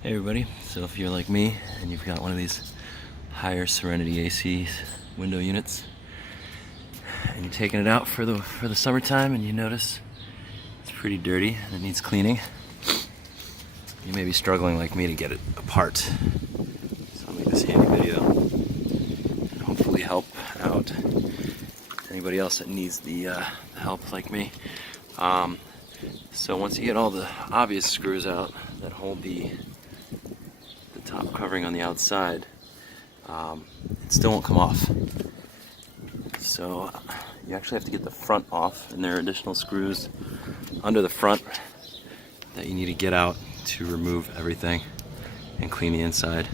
Hey everybody, so if you're like me and you've got one of these Haier Serenity AC window units and you're taking it out for the summertime and you notice it's pretty dirty and it needs cleaning, you may be struggling like me to get it apart. So I'll make this handy video and hopefully help out anybody else that needs the help like me. So once you get all the obvious screws out that hold the top covering on the outside, it still won't come off. So you actually have to get the front off, and there are additional screws under the front that you need to get out to remove everything and clean the inside.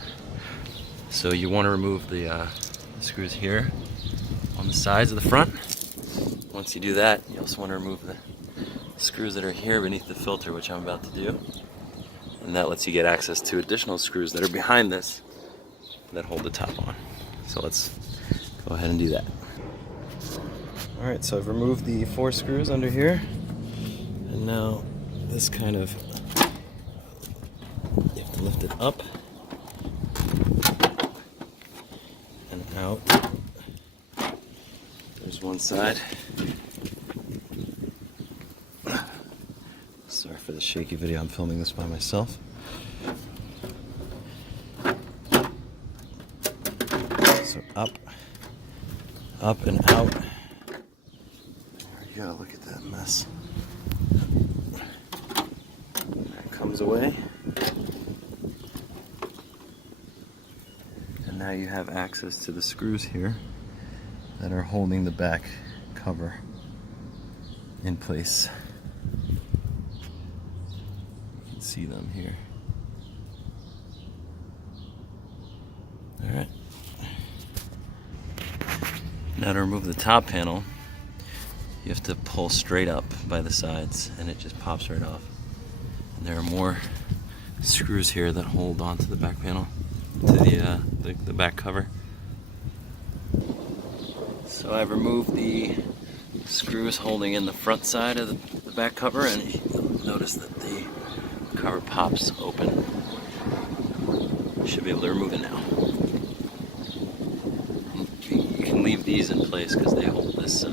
So you want to remove the screws here on the sides of the front. Once you do that, you also want to remove the screws that are here beneath the filter, which I'm about to do. And that lets you get access to additional screws that are behind this that hold the top on. So let's go ahead and do that. Alright, so I've removed the 4 screws under here. And now this kind of, you have to lift it up and out. There's one side. Sorry for the shaky video, I'm filming this by myself. So up and out. There you go, look at that mess. That comes away. And now you have access to the screws here that are holding the back cover in place. See them here. Alright. Now to remove the top panel, you have to pull straight up by the sides and it just pops right off. And there are more screws here that hold onto the back panel, to the back cover. So I've removed the screws holding in the front side of the back cover, and you'll notice that the cover pops open. You should be able to remove it now. You can leave these in place because they hold this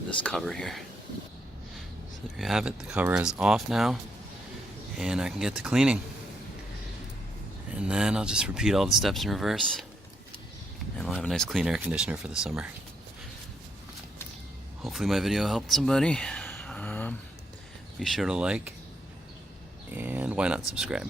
this cover here. So there you have it. The cover is off now, and I can get to cleaning. And then I'll just repeat all the steps in reverse, and I'll have a nice clean air conditioner for the summer. Hopefully my video helped somebody. Be sure to like, and why not subscribe?